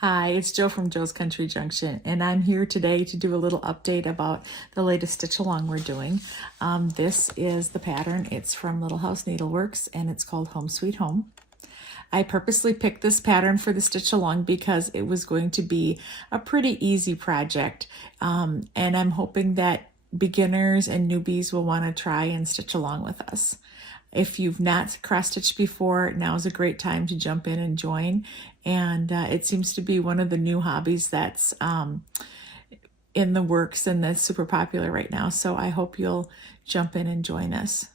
Hi, it's Joe from Joe's Country Junction, and I'm here today to do a little update about the latest stitch along we're doing. This is the pattern. It's from Little House Needleworks, and it's called Home Sweet Home. I purposely picked this pattern for the stitch along because it was going to be a pretty easy project, and I'm hoping that beginners and newbies will want to try and stitch along with us. If you've not cross-stitched before, now's a great time to jump in and join. And it seems to be one of the new hobbies that's in the works and that's super popular right now. So I hope you'll jump in and join us.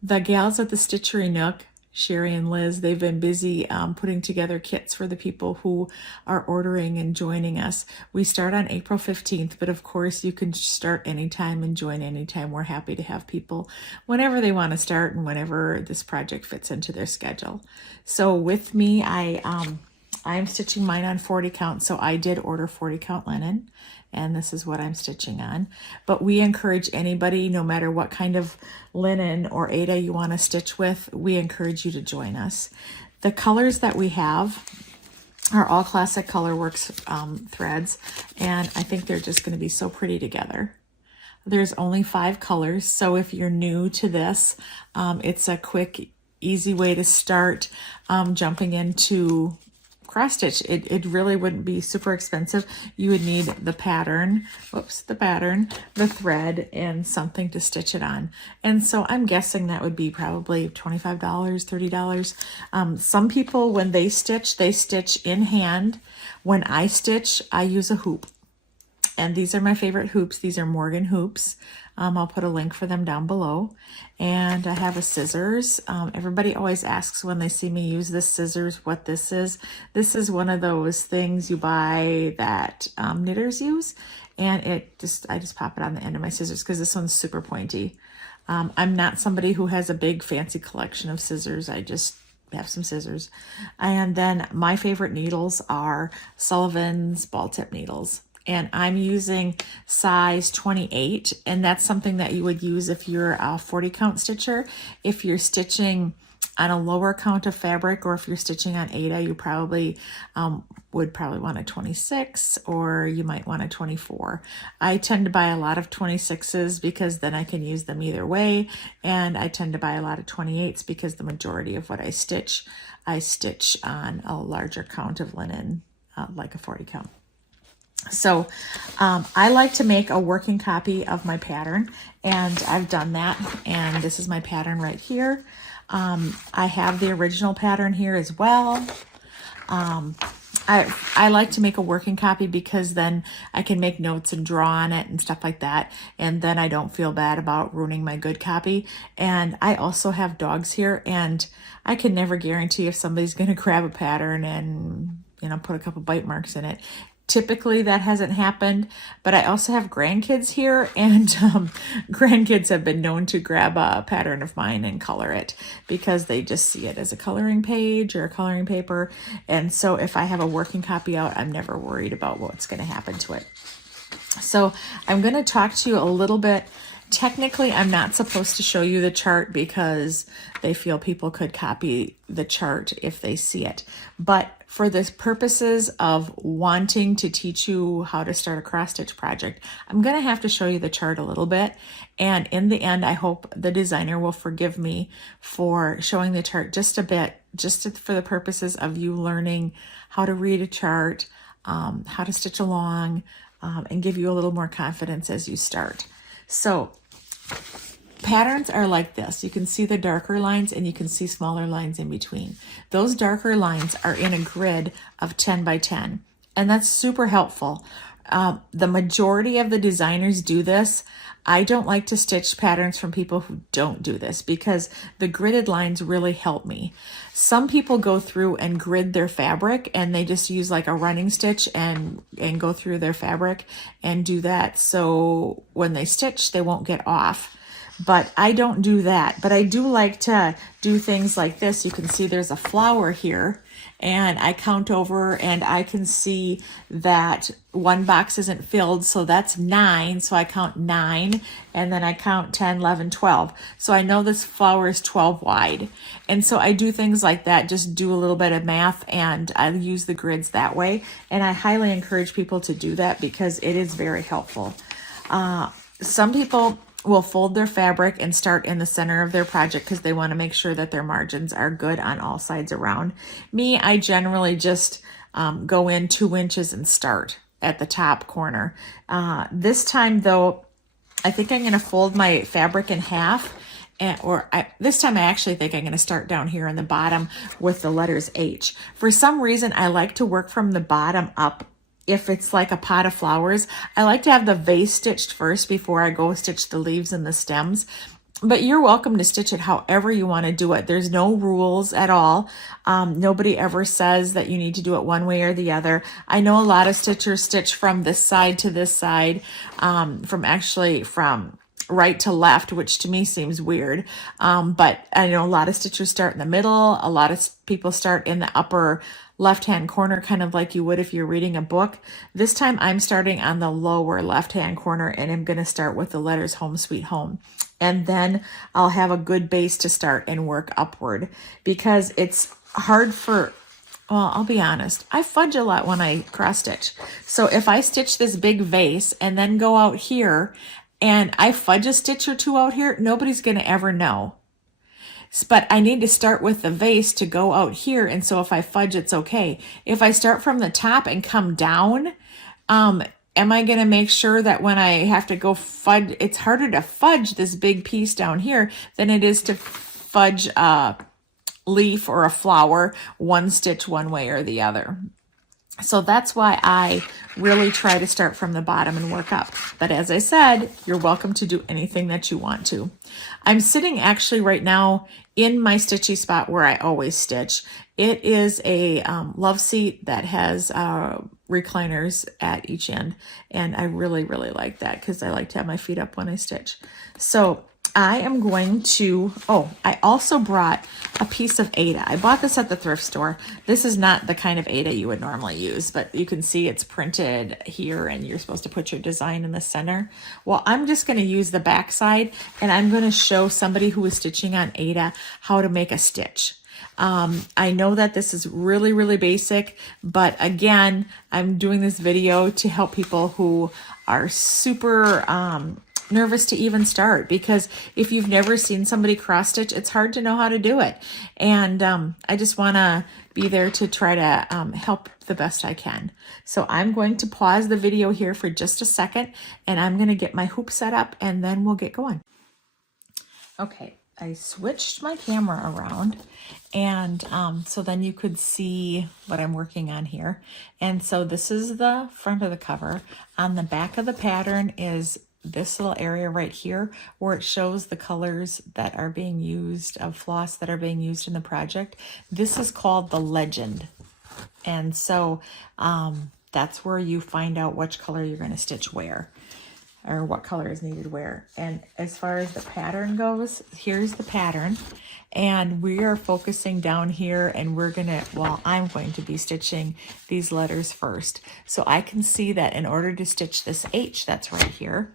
The gals at the Stitchery Nook, Sherry and Liz, they've been busy putting together kits for the people who are ordering and joining us. We start on April 15th, but of course you can start anytime and join anytime. We're happy to have people whenever they want to start and whenever this project fits into their schedule. So with me, I am stitching mine on 40 count, so I did order 40 count linen, and this is what I'm stitching on. But we encourage anybody, no matter what kind of linen or Aida you want to stitch with, we encourage you to join us. The colors that we have are all classic Colorworks threads, and I think they're just going to be so pretty together. There's only 5 colors, so if you're new to this, it's a quick, easy way to start jumping into cross stitch. It really wouldn't be super expensive. You would need the pattern, the thread, and something to stitch it on. And so I'm guessing that would be probably $25, $30. Some people, when they stitch in hand. When I stitch, I use a hoop. And these are my favorite hoops. These are Morgan hoops. I'll put a link for them down below. And I have a scissors. Everybody always asks when they see me use this scissors what this is. This is one of those things you buy that knitters use. And I just pop it on the end of my scissors because this one's super pointy. I'm not somebody who has a big fancy collection of scissors. I just have some scissors. And then my favorite needles are Sullivan's ball tip needles. And I'm using size 28, and that's something that you would use if you're a 40 count stitcher. If you're stitching on a lower count of fabric, or if you're stitching on Aida, you probably would want a 26, or you might want a 24. I tend to buy a lot of 26s because then I can use them either way, and I tend to buy a lot of 28s because the majority of what I stitch on a larger count of linen, like a 40 count. So I like to make a working copy of my pattern, and I've done that, and this is my pattern right here. I have the original pattern here as well. I like to make a working copy because then I can make notes and draw on it and stuff like that, and then I don't feel bad about ruining my good copy. And I also have dogs here, and I can never guarantee if somebody's going to grab a pattern and put a couple bite marks in it. Typically that hasn't happened, but I also have grandkids here, and grandkids have been known to grab a pattern of mine and color it because they just see it as a coloring page or a coloring paper. And so if I have a working copy out, I'm never worried about what's going to happen to it. So I'm going to talk to you a little bit. Technically, I'm not supposed to show you the chart because they feel people could copy the chart if they see it. But for the purposes of wanting to teach you how to start a cross-stitch project, I'm going to have to show you the chart a little bit. And in the end, I hope the designer will forgive me for showing the chart just a bit, for the purposes of you learning how to read a chart, how to stitch along, and give you a little more confidence as you start. So patterns are like this. You can see the darker lines and you can see smaller lines in between. Those darker lines are in a grid of 10 by 10, and that's super helpful. The majority of the designers do this. I don't like to stitch patterns from people who don't do this because the gridded lines really help me. Some people go through and grid their fabric, and they just use like a running stitch and go through their fabric and do that. So when they stitch, they won't get off. but I don't do that. But I do like to do things like this. You can see there's a flower here, and I count over and I can see that one box isn't filled, so that's 9. So I count 9, and then I count 10, 11, 12. So I know this flower is 12 wide. And so I do things like that, just do a little bit of math, and I use the grids that way. And I highly encourage people to do that because it is very helpful. Some people will fold their fabric and start in the center of their project because they want to make sure that their margins are good on all sides around. Me, I generally just go in 2 inches and start at the top corner. This time though, I think I'm going to fold my fabric in half. This time I actually think I'm going to start down here in the bottom with the letters H. For some reason, I like to work from the bottom up. If it's like a pot of flowers, I like to have the vase stitched first before I go stitch the leaves and the stems. But you're welcome to stitch it however you want to do it. There's no rules at all. Nobody ever says that you need to do it one way or the other. I know a lot of stitchers stitch from this side to this side, from right to left, which to me seems weird. But I know a lot of stitchers start in the middle. A lot of people start in the upper left-hand corner, kind of like you would if you're reading a book. This time I'm starting on the lower left-hand corner, and I'm going to start with the letters Home Sweet Home. And then I'll have a good base to start and work upward, because it's hard well, I'll be honest, I fudge a lot when I cross stitch. So if I stitch this big vase and then go out here and I fudge a stitch or two out here, nobody's going to ever know. But I need to start with the vase to go out here, and so if I fudge, it's okay. If I start from the top and come down, am I going to make sure that when I have to go fudge, it's harder to fudge this big piece down here than it is to fudge a leaf or a flower one stitch one way or the other. So that's why I really try to start from the bottom and work up. But as I said, you're welcome to do anything that you want to. I'm sitting actually right now in my stitchy spot where I always stitch. It is a love seat that has recliners at each end. And I really, really like that because I like to have my feet up when I stitch. So I am going to, I also brought a piece of Aida. I bought this at the thrift store. This is not the kind of Aida you would normally use, but you can see it's printed here and you're supposed to put your design in the center. Well, I'm just going to use the back side, and I'm going to show somebody who is stitching on Aida how to make a stitch. I know that this is really, really basic, but again, I'm doing this video to help people who are super, nervous to even start, because if you've never seen somebody cross stitch, it's hard to know how to do it. And I just want to be there to try to help the best I can. So I'm going to pause the video here for just a second, and I'm going to get my hoop set up, and then we'll get going. Okay, I switched my camera around, and so then you could see what I'm working on here. And so this is the front of the cover. On the back of the pattern is this little area right here where it shows the colors that are being used of floss that are being used in the project. This is called the legend. And so that's where you find out which color you're going to stitch where, or what color is needed where. And as far as the pattern goes, here's the pattern. And we are focusing down here, and I'm going to be stitching these letters first. So I can see that in order to stitch this H that's right here,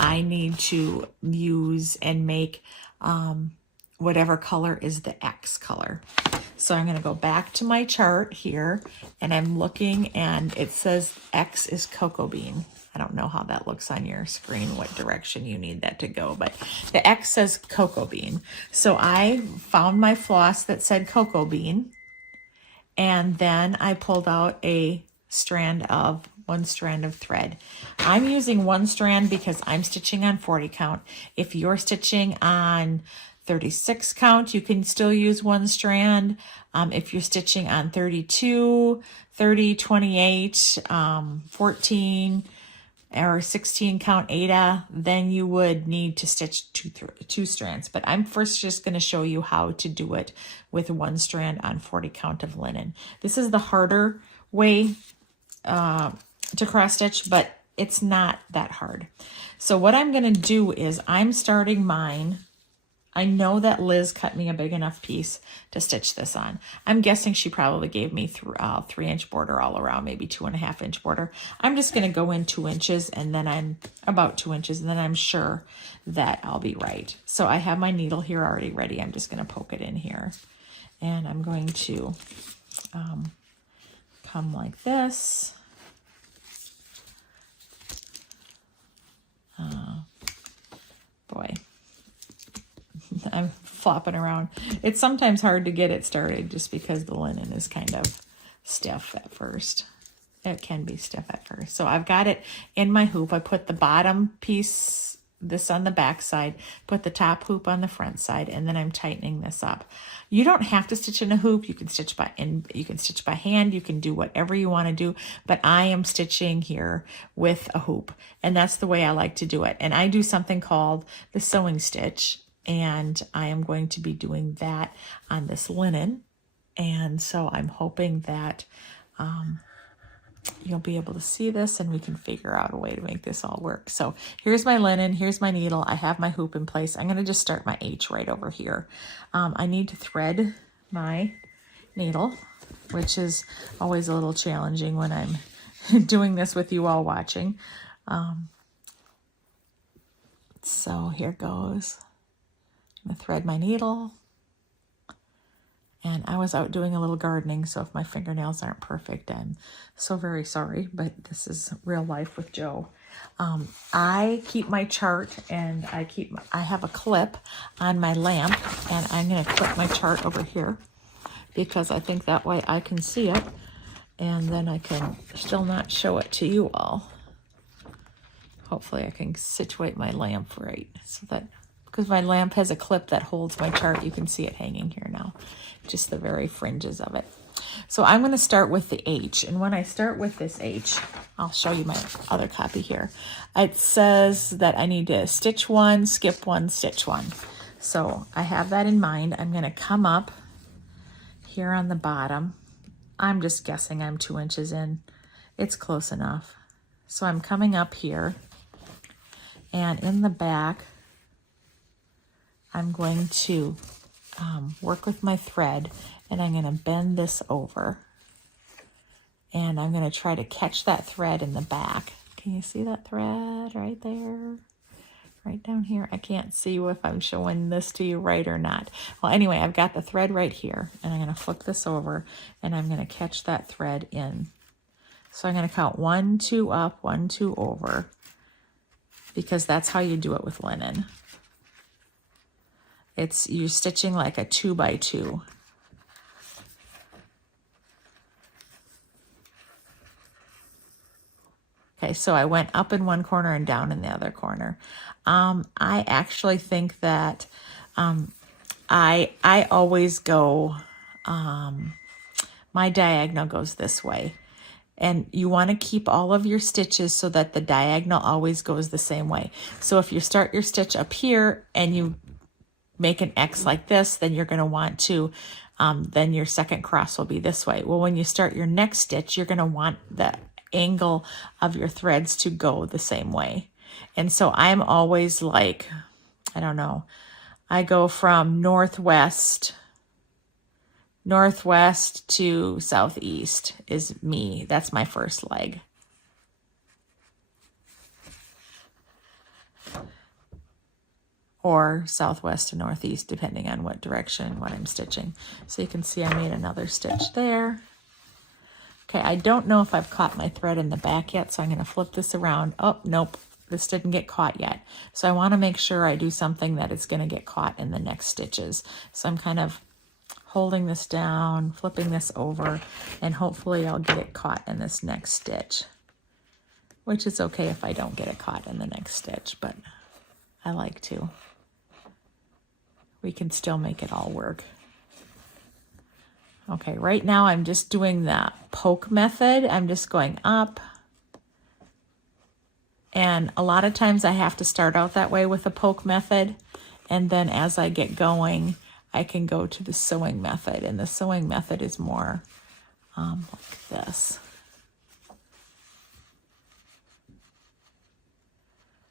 I need to use and make whatever color is the X color. So I'm going to go back to my chart here, and I'm looking, and it says X is cocoa bean. I don't know how that looks on your screen, what direction you need that to go, but the X says cocoa bean. So I found my floss that said cocoa bean, and then I pulled out one strand of thread. I'm using one strand because I'm stitching on 40 count. If you're stitching on 36 count, you can still use one strand. If you're stitching on 32, 30, 28, 14, or 16 count Aida, then you would need to stitch two strands. But I'm first just going to show you how to do it with one strand on 40 count of linen. This is the harder way to cross stitch, but it's not that hard. So what I'm going to do is I'm starting mine. I know that Liz cut me a big enough piece to stitch this on. I'm guessing she probably gave me 3-inch border all around, maybe 2.5-inch border. I'm just going to go in 2 inches, and then I'm about 2 inches, and then I'm sure that I'll be right. So I have my needle here already ready. I'm just going to poke it in here, and I'm going to come like this. Boy. I'm flopping around. It's sometimes hard to get it started just because the linen is kind of stiff at first. It can be stiff at first. So I've got it in my hoop. I put the bottom piece, this on the back side, put the top hoop on the front side, and then I'm tightening this up. You don't have to stitch in a hoop. You can stitch by hand. You can do whatever you want to do, but I am stitching here with a hoop, and that's the way I like to do it. And I do something called the sewing stitch, and I am going to be doing that on this linen. And so I'm hoping that you'll be able to see this and we can figure out a way to make this all work. So here's my linen, here's my needle, I have my hoop in place. I'm gonna just start my H right over here. I need to thread my needle, which is always a little challenging when I'm doing this with you all watching. So here goes. I'm gonna thread my needle. And I was out doing a little gardening, so if my fingernails aren't perfect, I'm so very sorry, but this is real life with Joe. I keep my chart, and I have a clip on my lamp, and I'm going to clip my chart over here because I think that way I can see it, and then I can still not show it to you all. Hopefully I can situate my lamp right, so that, because my lamp has a clip that holds my chart, you can see it hanging here now, just the very fringes of it. So I'm going to start with the H, and when I start with this H, I'll show you my other copy here. It says that I need to stitch 1, skip 1, stitch 1. So I have that in mind. I'm going to come up here on the bottom. I'm just guessing I'm 2 inches in. It's close enough. So I'm coming up here, and in the back, I'm going to work with my thread, and I'm going to bend this over, and I'm going to try to catch that thread in the back. Can you see that thread right there? Right down here. I can't see if I'm showing this to you right or not. Well, anyway, I've got the thread right here, and I'm going to flip this over, and I'm going to catch that thread in. So I'm going to count 1, 2 up, 1, 2 over, because that's how you do it with linen. You're stitching like a 2 by 2. Okay, so I went up in one corner and down in the other corner. I actually think that I always go, my diagonal goes this way. And you want to keep all of your stitches so that the diagonal always goes the same way. So if you start your stitch up here and you make an X like this, then you're going to want to, then your second cross will be this way. Well, when you start your next stitch, you're going to want the angle of your threads to go the same way. And so I'm always like, I don't know, I go from northwest to southeast is me. That's my first leg. Or southwest to northeast, depending on what direction, what I'm stitching. So you can see I made another stitch there. Okay, I don't know if I've caught my thread in the back yet, so I'm going to flip this around. Oh, nope, this didn't get caught yet. So I want to make sure I do something that it's going to get caught in the next stitches. So I'm kind of holding this down, flipping this over, and hopefully I'll get it caught in this next stitch, which is okay if I don't get it caught in the next stitch, but I like to. We can still make it all work. Okay, right now I'm just doing the poke method. I'm just going up. And a lot of times I have to start out that way with the poke method. And then as I get going, I can go to the sewing method. And the sewing method is more like this.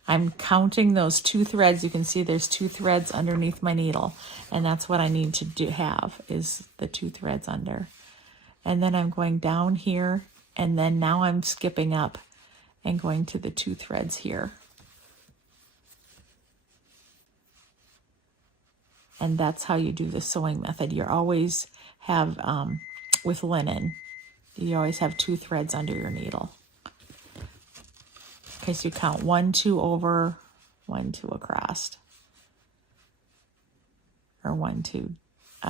I'm counting those 2 threads. You can see there's 2 threads underneath my needle, and that's what I need to have is the 2 threads under. And then I'm going down here, and then now I'm skipping up and going to the 2 threads here. And that's how you do the sewing method. You always have, with linen, you always have 2 threads under your needle. Okay, so you count 1, 2 over, 1, 2 across. Or 1, 2,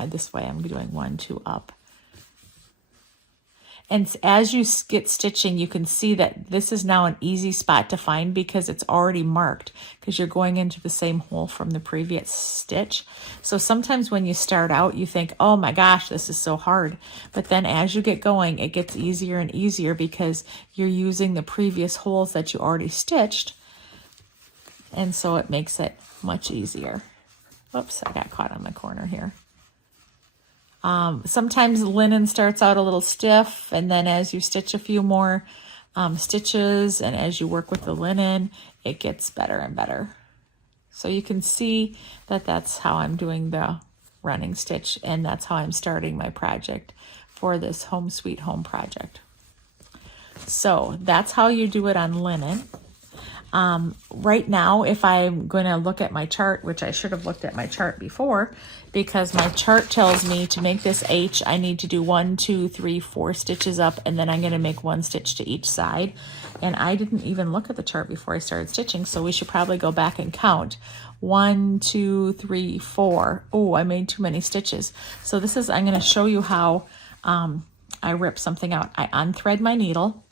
this way I'm doing 1, 2 up. And as you get stitching, you can see that this is now an easy spot to find because it's already marked because you're going into the same hole from the previous stitch. So sometimes when you start out, you think, oh my gosh, this is so hard. But then as you get going, it gets easier and easier because you're using the previous holes that you already stitched. And so it makes it much easier. Oops, I got caught on my corner here. Sometimes linen starts out a little stiff, and then as you stitch a few more stitches and as you work with the linen, it gets better and better. So you can see that that's how I'm doing the running stitch, and that's how I'm starting my project for this Home Sweet Home project. So that's how you do it on linen. Right now, if I'm going to look at my chart, which I should have looked at my chart before, because my chart tells me to make this H, I need to do 1, 2, 3, 4 stitches up, and then I'm going to make 1 stitch to each side. And I didn't even look at the chart before I started stitching, so we should probably go back and count. 1, 2, 3, 4. Oh, I made too many stitches. So this is, I'm going to show you how I rip something out. I unthread my needle,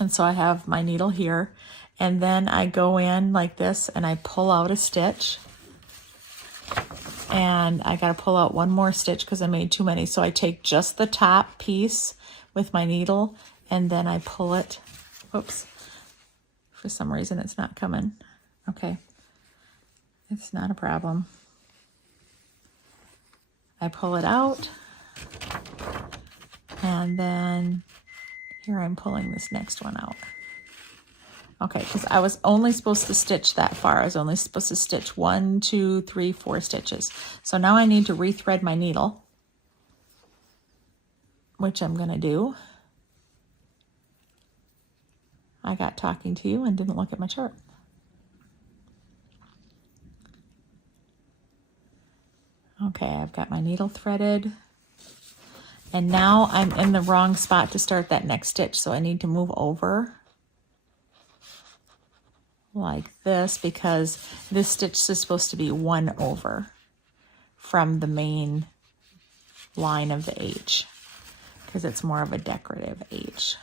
and so I have my needle here. And then I go in like this and I pull out a stitch, and I got to pull out 1 more stitch because I made too many. So I take just the top piece with my needle and then I pull it. Oops, for some reason it's not coming. Okay, it's not a problem. I pull it out, and then here I'm pulling this next one out. Okay, because I was only supposed to stitch that far. I was only supposed to stitch 1, 2, 3, 4 stitches. So now I need to rethread my needle, which I'm going to do. I got talking to you and didn't look at my chart. Okay, I've got my needle threaded. And now I'm in the wrong spot to start that next stitch, so I need to move over like this, because this stitch is supposed to be 1 over from the main line of the H, because it's more of a decorative H.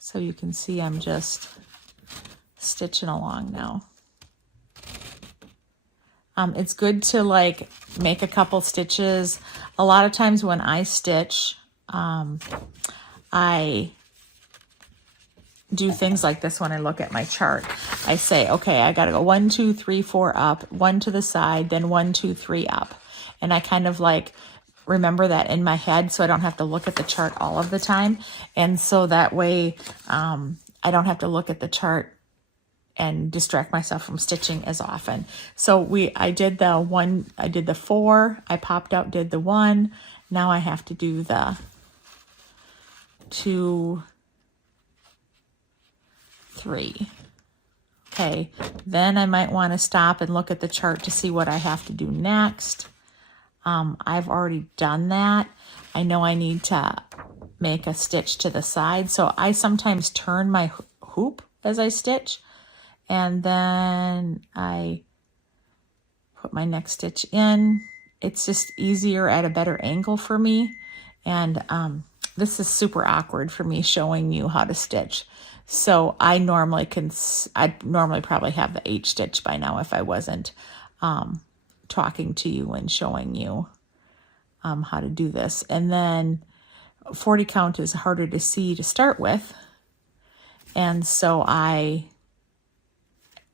So you can see I'm just stitching along now. It's good to like make a couple stitches. A lot of times when I stitch, I do things like this when I look at my chart. I say, okay, I got to go 1, 2, 3, 4 up, 1 to the side, then 1, 2, 3 up. And I kind of like remember that in my head so I don't have to look at the chart all of the time. And so that way I don't have to look at the chart and distract myself from stitching as often. So I did the 4, I popped out, did the 1. Now I have to do the 2, 3. Okay, then I might want to stop and look at the chart to see what I have to do next. I've already done that. I know I need to make a stitch to the side, so I sometimes turn my hoop as I stitch, and then I put my next stitch in. It's just easier at a better angle for me, and this is super awkward for me showing you how to stitch. So I'd normally probably have the H stitch by now if I wasn't talking to you and showing you how to do this. And then 40 count is harder to see to start with. And so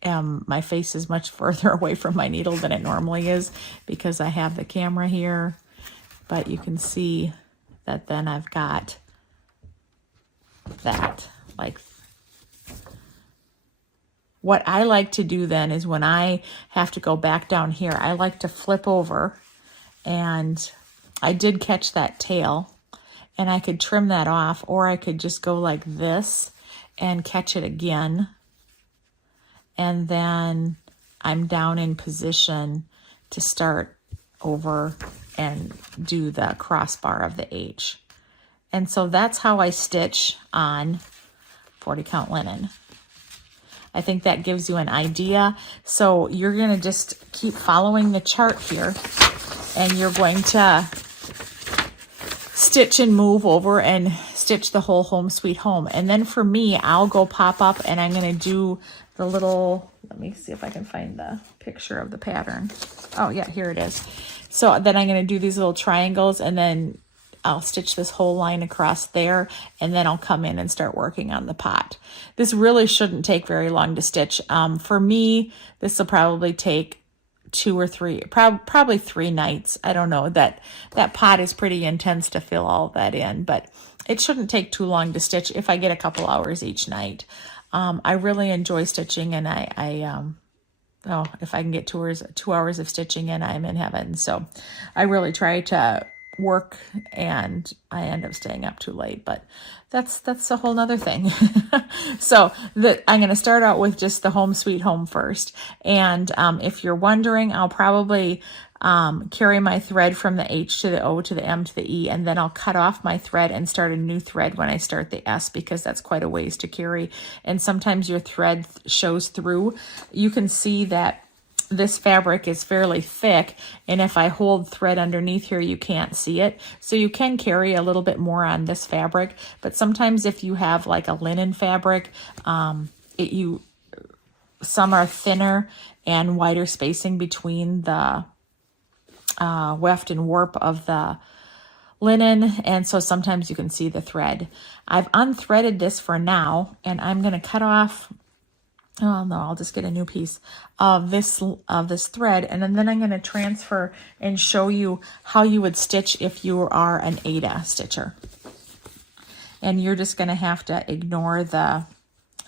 my face is much further away from my needle than it normally is because I have the camera here. But you can see that then I've got that. Like, what I like to do then is when I have to go back down here, I like to flip over, and I did catch that tail, and I could trim that off, or I could just go like this and catch it again. And then I'm down in position to start over and do the crossbar of the H. And so that's how I stitch on 40 count linen. I think that gives you an idea. So you're going to just keep following the chart here, and you're going to stitch and move over and stitch the whole Home Sweet Home. And then for me, I'll go pop up and I'm going to do the little, let me see if I can find the picture of the pattern. Oh yeah, here it is. So then I'm going to do these little triangles, and then I'll stitch this whole line across there, and then I'll come in and start working on the pot. This really shouldn't take very long to stitch. For me, this will probably take 2 or 3, probably 3 nights. I don't know, that pot is pretty intense to fill all that in, but it shouldn't take too long to stitch if I get a couple hours each night. I really enjoy stitching, and if I can get 2 hours of stitching in, I'm in heaven. So I really try to work, and I end up staying up too late, but that's a whole nother thing. So I'm going to start out with just the Home Sweet Home first. And if you're wondering, I'll probably carry my thread from the H to the O to the M to the E, and then I'll cut off my thread and start a new thread when I start the S, because that's quite a ways to carry. And sometimes your thread shows through. You can see that this fabric is fairly thick, and if I hold thread underneath here, you can't see it. So you can carry a little bit more on this fabric, but sometimes if you have like a linen fabric, some are thinner and wider spacing between the weft and warp of the linen, and so sometimes you can see the thread. I've unthreaded this for now, and I'm going to cut off, oh no, I'll just get a new piece of this thread, and then I'm going to transfer and show you how you would stitch if you are an Aida stitcher. And you're just going to have to ignore the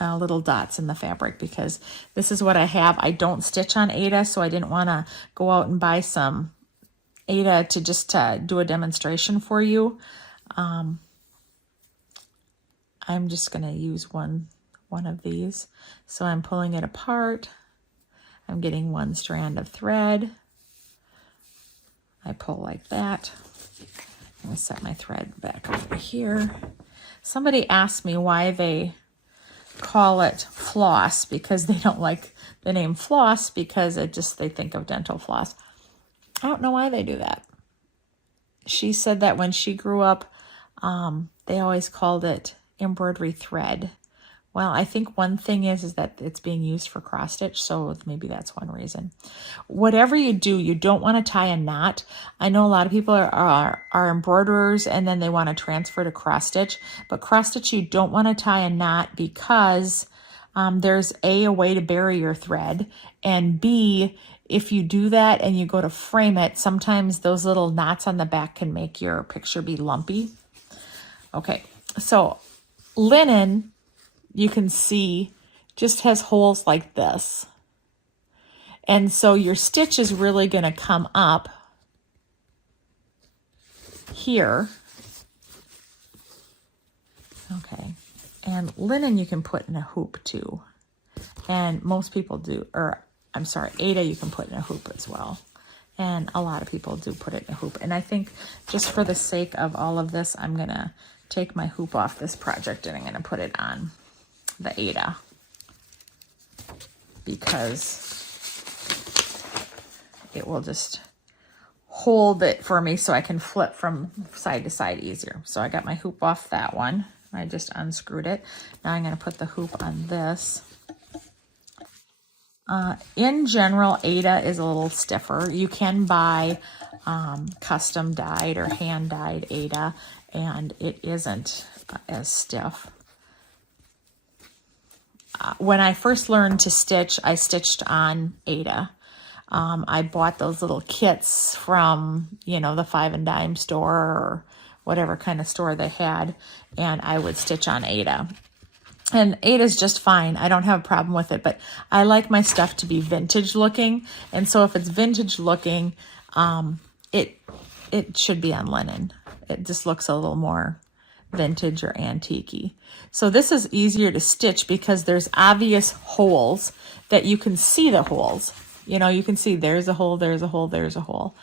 little dots in the fabric, because this is what I have. I don't stitch on Aida, so I didn't want to go out and buy some Aida to just do a demonstration for you. I'm just going to use one of these. So I'm pulling it apart. I'm getting one strand of thread. I pull like that. I'm going to set my thread back over here. Somebody asked me why they call it floss, because they don't like the name floss, because they think of dental floss. I don't know why they do that. She said that when she grew up, they always called it embroidery thread. Well, I think one thing is that it's being used for cross stitch, so maybe that's one reason. Whatever you do, you don't want to tie a knot. I know a lot of people are embroiderers, and then they want to transfer to cross stitch, but cross stitch you don't want to tie a knot, because there's a way to bury your thread, and B, if you do that and you go to frame it, sometimes those little knots on the back can make your picture be lumpy. Okay, so linen, you can see, just has holes like this. And so your stitch is really going to come up here. Okay, and linen you can put in a hoop too. And most people do, or I'm sorry, Aida you can put in a hoop as well. And a lot of people do put it in a hoop. And I think just for the sake of all of this, I'm going to take my hoop off this project, and I'm going to put it on the Aida, because it will just hold it for me so I can flip from side to side easier. So I got my hoop off that one. I just unscrewed it. Now I'm going to put the hoop on this. In general, Aida is a little stiffer. You can buy custom dyed or hand dyed Aida, and it isn't as stiff. When I first learned to stitch, I stitched on Aida. I bought those little kits from, the 5 and dime store or whatever kind of store they had, and I would stitch on Aida. And Aida's just fine. I don't have a problem with it, but I like my stuff to be vintage looking. And so if it's vintage looking, it should be on linen. It just looks a little more vintage or antique-y. So this is easier to stitch because there's obvious holes that you can see the holes. You know, you can see there's a hole, there's a hole, there's a hole.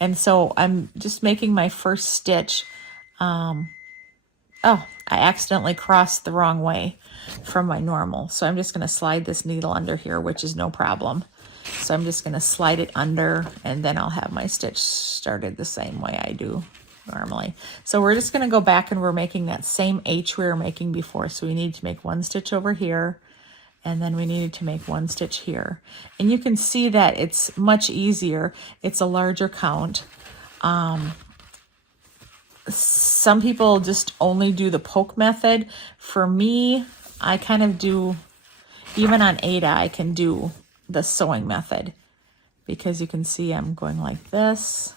And so I'm just making my first stitch. Oh, I accidentally crossed the wrong way from my normal. So I'm just going to slide this needle under here, which is no problem. So I'm just going to slide it under, and then I'll have my stitch started the same way I do normally. So we're just going to go back, and we're making that same H we were making before. So we need to make one stitch over here, and then we needed to make one stitch here. And you can see that it's much easier. It's a larger count. Some people just only do the poke method. For me, I kind of do, even on Aida, I can do the sewing method, because you can see I'm going like this.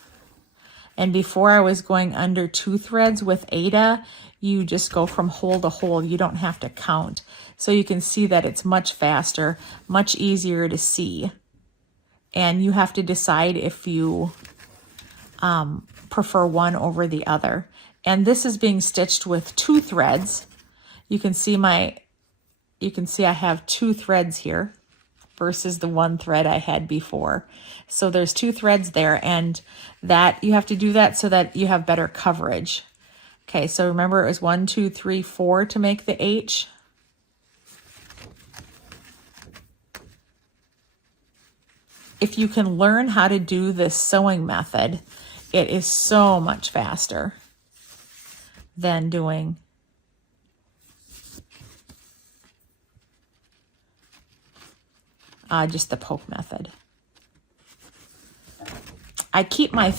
And before I was going under 2 threads with Aida, you just go from hole to hole. You don't have to count. So you can see that it's much faster, much easier to see. And you have to decide if you prefer one over the other. And this is being stitched with 2 threads. You can see I have 2 threads here versus the 1 thread I had before. So there's 2 threads there, and that you have to do that so that you have better coverage. Okay, so remember it was 1, 2, 3, 4 to make the H. If you can learn how to do this sewing method, it is so much faster than doing just the poke method. I keep my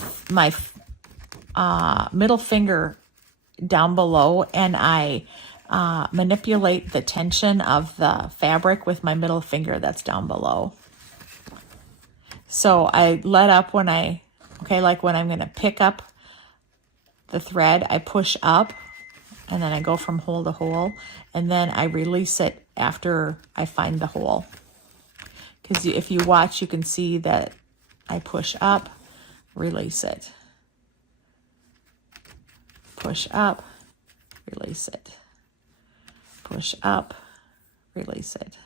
middle finger down below, and I manipulate the tension of the fabric with my middle finger that's down below. So I let up when like when I'm going to pick up the thread, I push up, and then I go from hole to hole, and then I release it after I find the hole. Because if you watch, you can see that I push up, release it. Push up, release it. Push up, release it.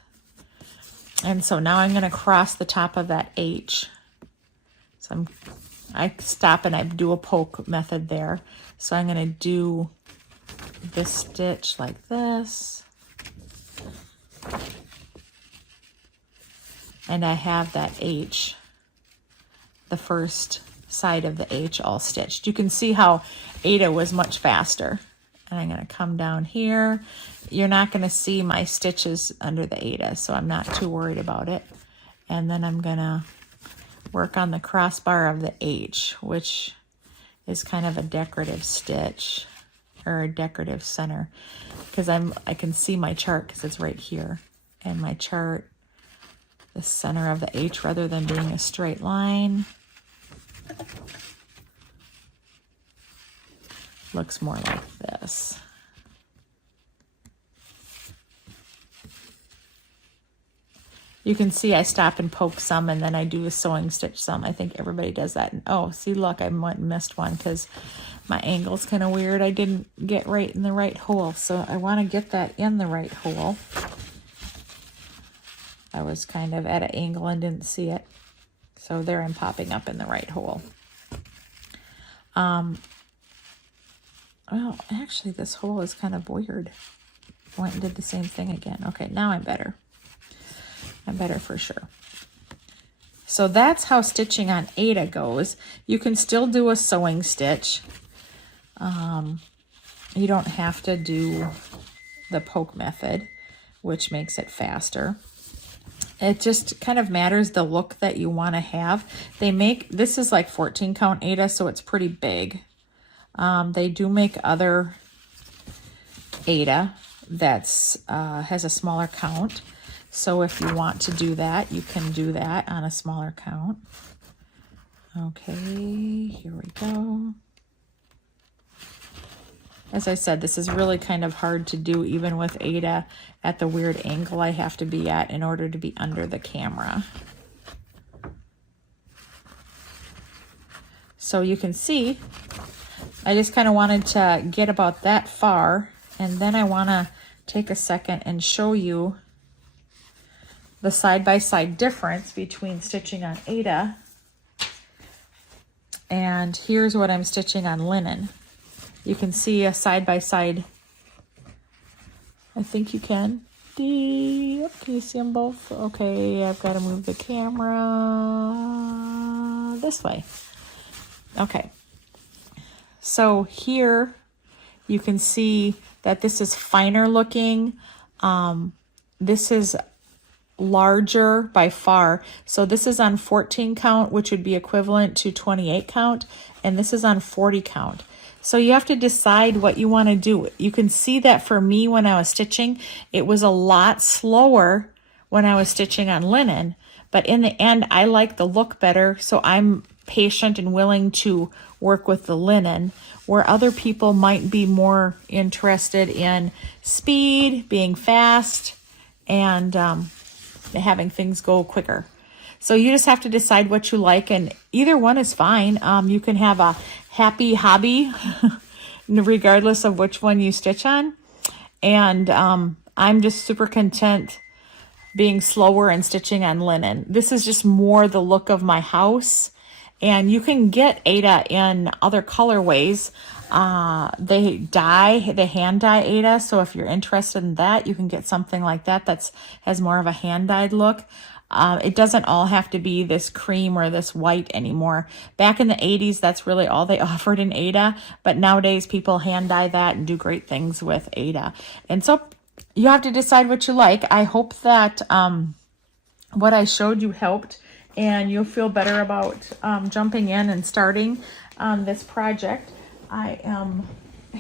And so now I'm going to cross the top of that H. So I stop and I do a poke method there. So I'm going to do this stitch like this. And I have that H, the first side of the H all stitched. You can see how Aida was much faster. And I'm going to come down here. You're not going to see my stitches under the Aida, so I'm not too worried about it. And then I'm going to work on the crossbar of the H, which is kind of a decorative stitch, or a decorative center, because I can see my chart because it's right here. And my chart, the center of the H, rather than being a straight line, looks more like this. You can see I stop and poke some, and then I do a sewing stitch some. I think everybody does that. And oh, see, look, I missed one because my angle's kind of weird. I didn't get right in the right hole, so I want to get that in the right hole. I was kind of at an angle and didn't see it. So there I'm popping up in the right hole. Well, actually, this hole is kind of weird. Went and did the same thing again. Okay, now I'm better. I'm better for sure. So that's how stitching on Aida goes. You can still do a sewing stitch. You don't have to do the poke method, which makes it faster. It just kind of matters the look that you want to have. This is like 14 count Aida, so it's pretty big. They do make other Aida that's has a smaller count. So if you want to do that, you can do that on a smaller count. Okay, here we go. As I said, this is really kind of hard to do even with Aida at the weird angle I have to be at in order to be under the camera. So you can see, I just kind of wanted to get about that far, and then I want to take a second and show you the side-by-side difference between stitching on Aida and here's what I'm stitching on linen. You can see a side-by-side. I think you can. Can you see them both? Okay, I've got to move the camera this way. Okay. So here you can see that this is finer looking. This is larger by far. So this is on 14 count, which would be equivalent to 28 count, and this is on 40 count. So you have to decide what you want to do. You can see that for me when I was stitching, it was a lot slower when I was stitching on linen, but in the end, I like the look better, so I'm patient and willing to work with the linen, where other people might be more interested in speed, being fast, and having things go quicker. So you just have to decide what you like, and either one is fine. You can have a happy hobby regardless of which one you stitch on. And I'm just super content being slower and stitching on linen. This is just more the look of my house. And you can get Aida in other colorways. They hand dye Aida. So if you're interested in that, you can get something like that has more of a hand dyed look. It doesn't all have to be this cream or this white anymore. Back in the 80s, that's really all they offered in Aida. But nowadays, people hand dye that and do great things with Aida. And so you have to decide what you like. I hope that what I showed you helped, and you'll feel better about jumping in and starting this project. I am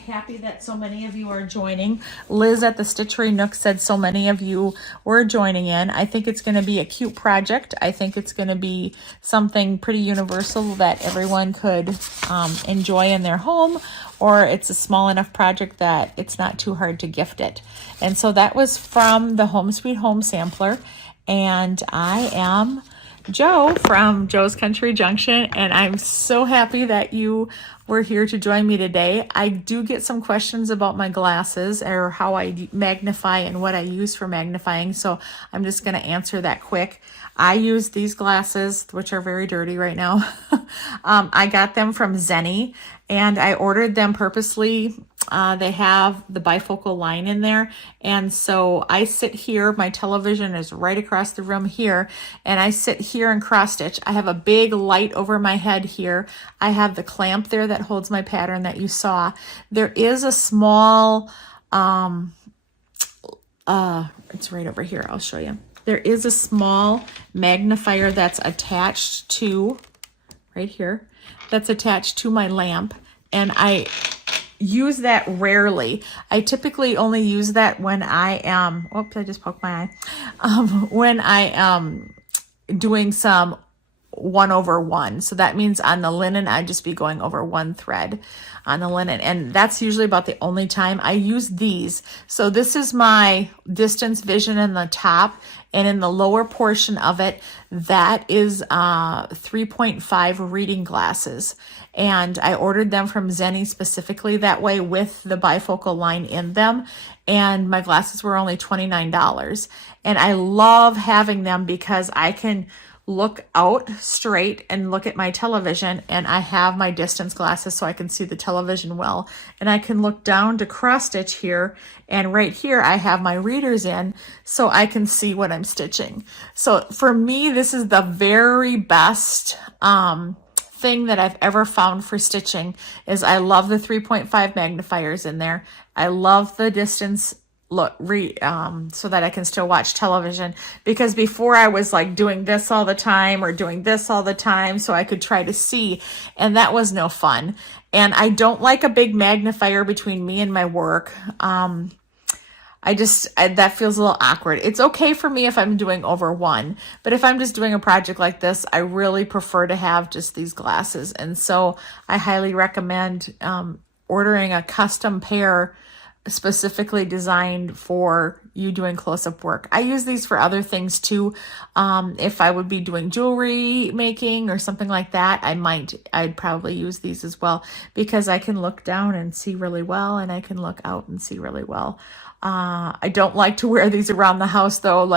happy that so many of you are joining. Liz at the Stitchery Nook said so many of you were joining in. I think it's going to be a cute project. I think it's going to be something pretty universal that everyone could enjoy in their home, or it's a small enough project that it's not too hard to gift it. And so that was from the Home Sweet Home Sampler, and I am Joe from Joe's Country Junction, and I'm so happy that you were here to join me today. I do get some questions about my glasses or how I magnify and what I use for magnifying, so I'm just going to answer that quick. I use these glasses, which are very dirty right now. I got them from Zenny, and I ordered them purposely. They have the bifocal line in there, and so I sit here. My television is right across the room here, and I sit here and cross stitch. I have a big light over my head here. I have the clamp there that holds my pattern that you saw. There is a small, it's right over here. I'll show you. There is a small magnifier that's attached to, right here, that's attached to my lamp, and I use that rarely. I typically only use that when I am, oops, I just poked my eye, when I am doing some 1/1. So that means on the linen, I'd just be going over one thread on the linen. And that's usually about the only time I use these. So this is my distance vision in the top, and in the lower portion of it, that is 3.5 reading glasses. And I ordered them from Zenny specifically that way with the bifocal line in them. And my glasses were only $29. And I love having them because I can look out straight and look at my television, and I have my distance glasses so I can see the television well, and I can look down to cross stitch here, and right here I have my readers in so I can see what I'm stitching. So for me, this is the very best thing that I've ever found for stitching. Is I love the 3.5 magnifiers in there. I love the distance so that I can still watch television, because before I was like doing this all the time or doing this all the time so I could try to see, and that was no fun. And I don't like a big magnifier between me and my work. That feels a little awkward. It's okay for me if I'm doing over one, but if I'm just doing a project like this, I really prefer to have just these glasses. And so I highly recommend ordering a custom pair specifically designed for you doing close-up work. I use these for other things too. If I would be doing jewelry making or something like that, I'd probably use these as well, because I can look down and see really well, and I can look out and see really well. I don't like to wear these around the house though.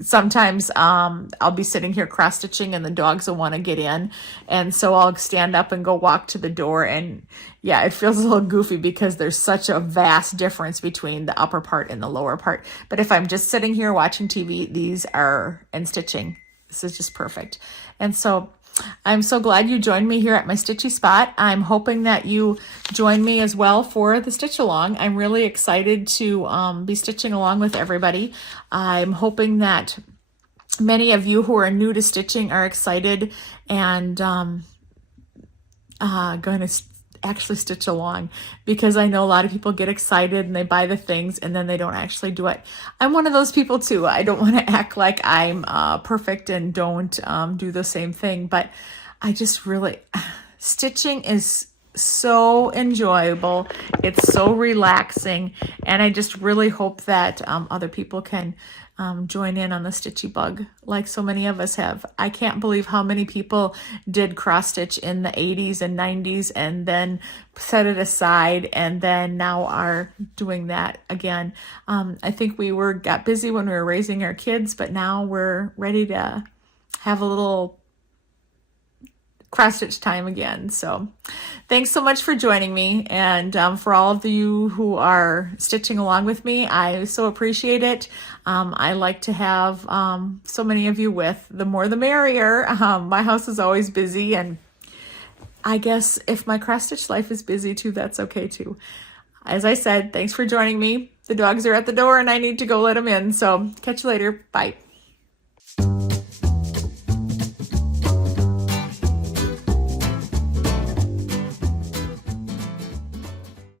Sometimes I'll be sitting here cross stitching and the dogs will want to get in, and so I'll stand up and go walk to the door, and yeah, it feels a little goofy because there's such a vast difference between the upper part and the lower part. But if I'm just sitting here watching TV, and stitching, this is just perfect. And so I'm so glad you joined me here at my stitchy spot. I'm hoping that you join me as well for the stitch along. I'm really excited to be stitching along with everybody. I'm hoping that many of you who are new to stitching are excited and going to actually stitch along, because I know a lot of people get excited and they buy the things and then they don't actually do it. I'm one of those people too. I don't want to act like I'm perfect and don't do the same thing, but I just really, stitching is so enjoyable. It's so relaxing, and I just really hope that other people can join in on the stitchy bug like so many of us have. I can't believe how many people did cross stitch in the 80s and 90s and then set it aside, and then now are doing that again. I think we got busy when we were raising our kids, but now we're ready to have a little cross stitch time again. So thanks so much for joining me, and for all of you who are stitching along with me, I so appreciate it. I like to have so many of you with. The more the merrier. My house is always busy, and I guess if my cross stitch life is busy too, that's okay too. As I said, thanks for joining me. The dogs are at the door and I need to go let them in, so catch you later. Bye.